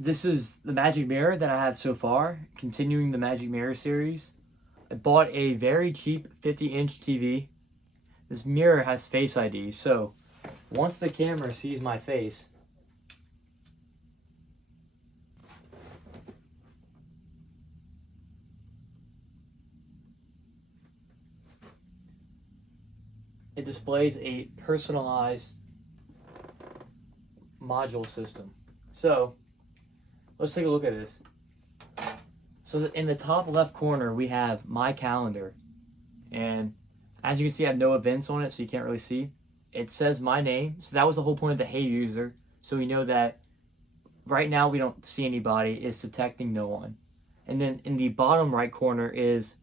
This is the Magic Mirror that I have so far, continuing the Magic Mirror series. I bought a very cheap 50-inch TV. This mirror has Face ID, so once the camera sees my face, it displays a personalized module system. So let's take a look at this. So in the top left corner, we have my calendar. And as you can see, I have no events on it, so you can't really see. It says my name. So that was the whole point of the Hey User. So we know that right now we don't see anybody. It's detecting no one. And then in the bottom right corner is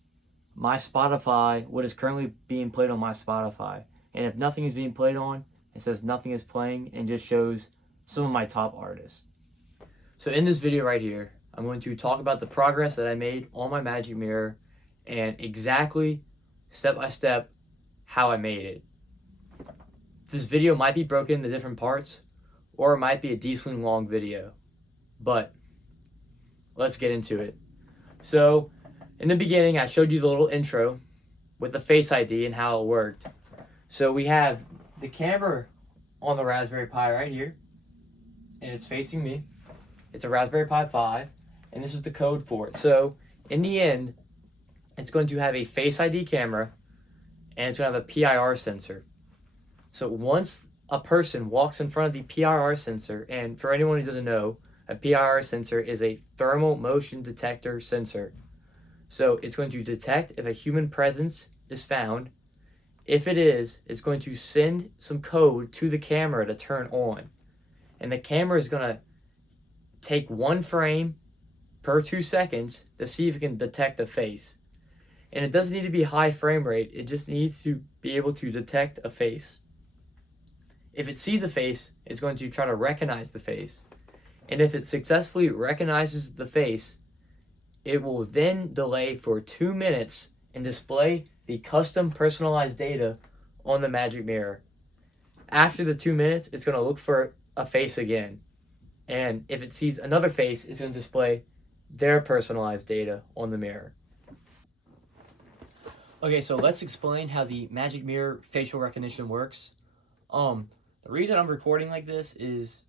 my Spotify, what is currently being played on my Spotify. And if nothing is being played on, it says nothing is playing and just shows some of my top artists. So in this video right here, I'm going to talk about the progress that I made on my Magic Mirror and exactly step by step how I made it. This video might be broken into different parts, or it might be a decently long video, but let's get into it. So in the beginning, I showed you the little intro with the Face ID and how it worked. So we have the camera on the Raspberry Pi right here, and it's facing me. It's a Raspberry Pi 5, and this is the code for it. So in the end, it's going to have a Face ID camera, and it's going to have a PIR sensor. So once a person walks in front of the PIR sensor, and for anyone who doesn't know, a PIR sensor is a thermal motion detector sensor. So it's going to detect if a human presence is found. If it is, it's going to send some code to the camera to turn on. And the camera is going to take one frame per 2 seconds to see if it can detect a face. And it doesn't need to be high frame rate, it just needs to be able to detect a face. If it sees a face, it's going to try to recognize the face. And if it successfully recognizes the face, it will then delay for 2 minutes and display the custom personalized data on the Magic Mirror. After the 2 minutes, it's going to look for a face again. And if it sees another face, it's going to display their personalized data on the mirror. Okay, so let's explain how the Magic Mirror facial recognition works. The reason I'm recording like this is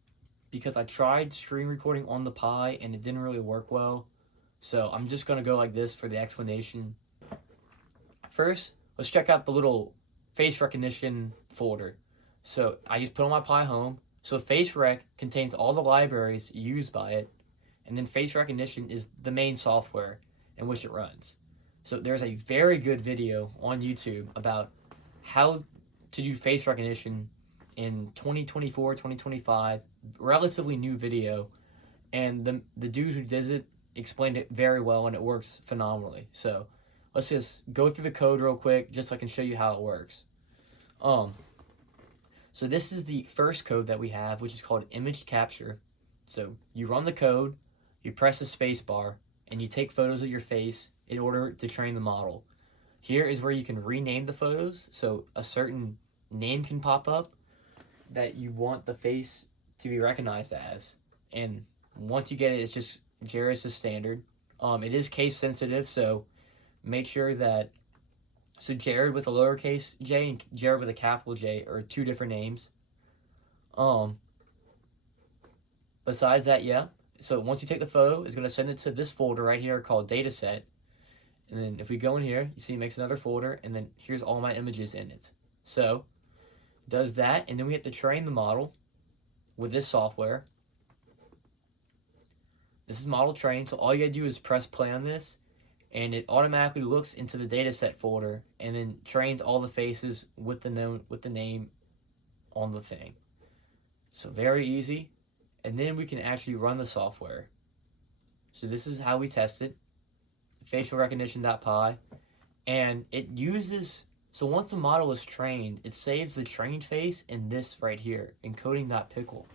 because I tried screen recording on the Pi and it didn't really work well. So I'm just going to go like this for the explanation. First, let's check out the little face recognition folder. So I just put on my Pi home. So Face Rec contains all the libraries used by it, and then face recognition is the main software in which it runs. So there's a very good video on YouTube about how to do face recognition in 2024, 2025, relatively new video, and the dude who does it explained it very well and it works phenomenally. So let's just go through the code real quick just so I can show you how it works. So this is the first code that we have, which is called image capture. So you run the code, you press the space bar, and you take photos of your face in order to train the model. Here is where you can rename the photos, so a certain name can pop up that you want the face to be recognized as. And once you get it, it's just Jared's just standard. It is case sensitive, so make sure that so Jared with a lowercase j and Jared with a capital J are two different names. Besides that, yeah. So once you take the photo, it's going to send it to this folder right here called dataset. And then if we go in here, you see it makes another folder, and then here's all my images in it. So it does that, and then we have to train the model with this software. This is model train, so all you gotta do is press play on this, and it automatically looks into the dataset folder and then trains all the faces with the name on the thing. So very easy. And then we can actually run the software. So this is how we test it. Facial recognition.py. And it uses, so once the model is trained, it saves the trained face in this right here, encoding.pickle.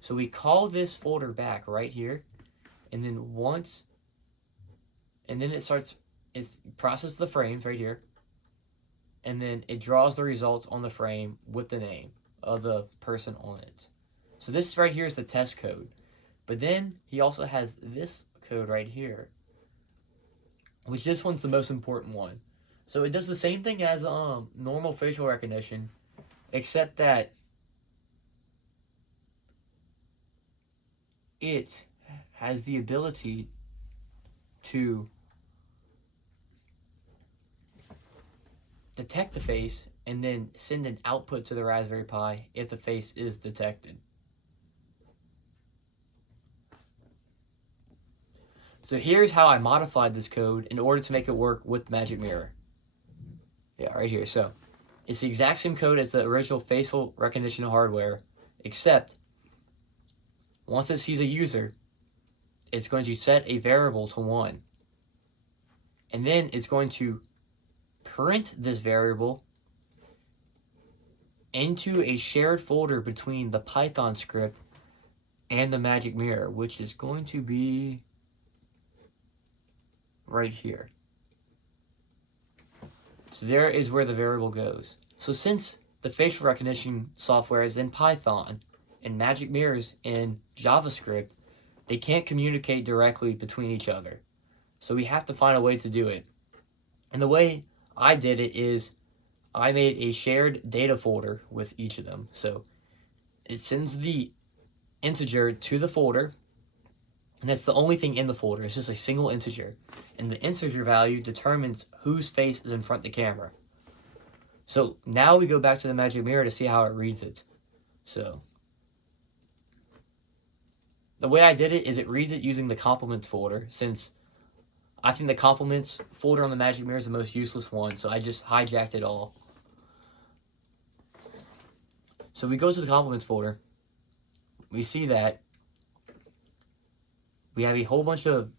So we call this folder back right here. And then it processes the frames right here, and then it draws the results on the frame with the name of the person on it. So this right here is the test code. But then he also has this code right here, which this one's the most important one. So it does the same thing as normal facial recognition, except that it has the ability to detect the face and then send an output to the Raspberry Pi if the face is detected. So here's how I modified this code in order to make it work with Magic Mirror. Yeah, right here. So it's the exact same code as the original facial recognition hardware, except once it sees a user, it's going to set a variable to 1. And then it's going to print this variable into a shared folder between the Python script and the Magic Mirror, which is going to be right here. So there is where the variable goes. So since the facial recognition software is in Python and Magic Mirror's in JavaScript, they can't communicate directly between each other. So we have to find a way to do it. And the way I did it is I made a shared data folder with each of them. So it sends the integer to the folder, and that's the only thing in the folder. It's just a single integer. And the integer value determines whose face is in front of the camera. So now we go back to the Magic Mirror to see how it reads it. So the way I did it is it reads it using the compliments folder, since I think the compliments folder on the Magic Mirror is the most useless one, so I just hijacked it all. So we go to the compliments folder. We see that we have a whole bunch of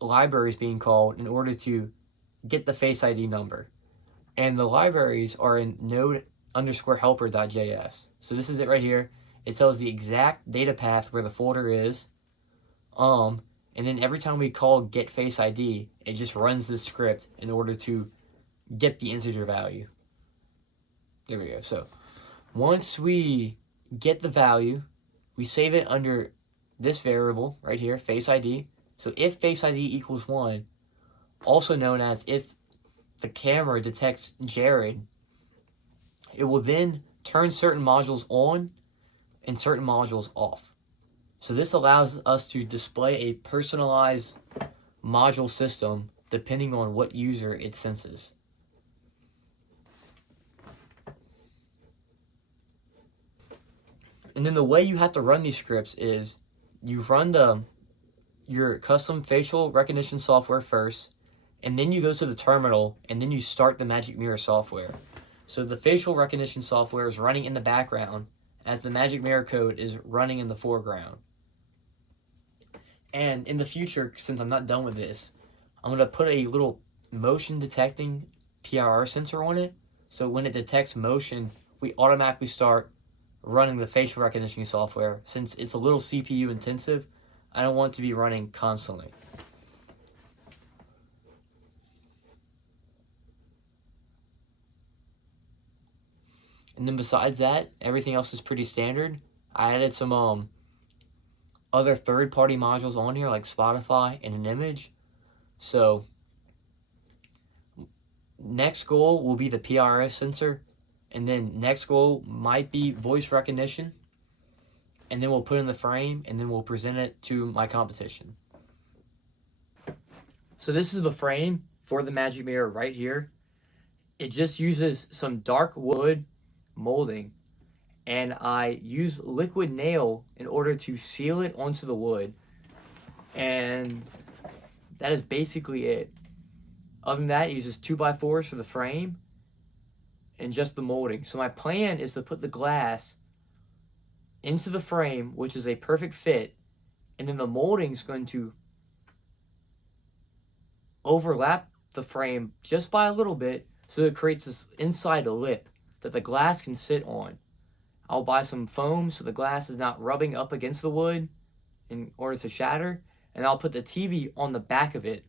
libraries being called in order to get the FaceID number. And the libraries are in node_helper.js. So this is it right here. It tells the exact data path where the folder is. And then every time we call get FaceID, it just runs this script in order to get the integer value. There we go. So once we get the value, we save it under this variable right here, FaceID. So if FaceID equals 1, also known as if the camera detects Jared, it will then turn certain modules on and certain modules off. So this allows us to display a personalized module system depending on what user it senses. And then the way you have to run these scripts is you run your custom facial recognition software first, and then you go to the terminal, and then you start the Magic Mirror software. So the facial recognition software is running in the background as the Magic Mirror code is running in the foreground. And in the future, since I'm not done with this, I'm going to put a little motion detecting PIR sensor on it. So when it detects motion, we automatically start running the facial recognition software. Since it's a little CPU intensive, I don't want it to be running constantly. And then besides that, everything else is pretty standard. I added some other third-party modules on here like Spotify and an image. So next goal will be the PRS sensor, and then next goal might be voice recognition, and then we'll put in the frame, and then we'll present it to my competition. So this is the frame for the Magic Mirror right here. It just uses some dark wood molding, and I use liquid nail in order to seal it onto the wood, and that is basically it. Other than that, it uses 2x4s for the frame and just the molding. So my plan is to put the glass into the frame, which is a perfect fit, and then the molding is going to overlap the frame just by a little bit, so it creates this inside lip that the glass can sit on. I'll buy some foam so the glass is not rubbing up against the wood in order to shatter, and I'll put the TV on the back of it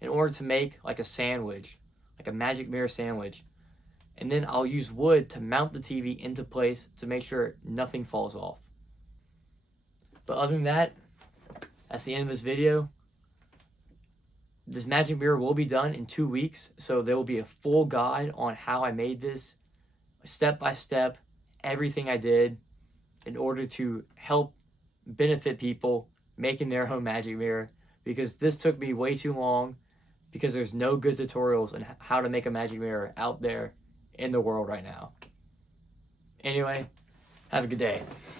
in order to make like a sandwich, like a Magic Mirror sandwich. And then I'll use wood to mount the TV into place to make sure nothing falls off. But other than that, that's the end of this video. This magic mirror will be done in 2 weeks, so there will be a full guide on how I made this, step by step, everything I did in order to help benefit people making their own magic mirror, because this took me way too long, because there's no good tutorials on how to make a magic mirror out there in the world right now. Anyway, have a good day.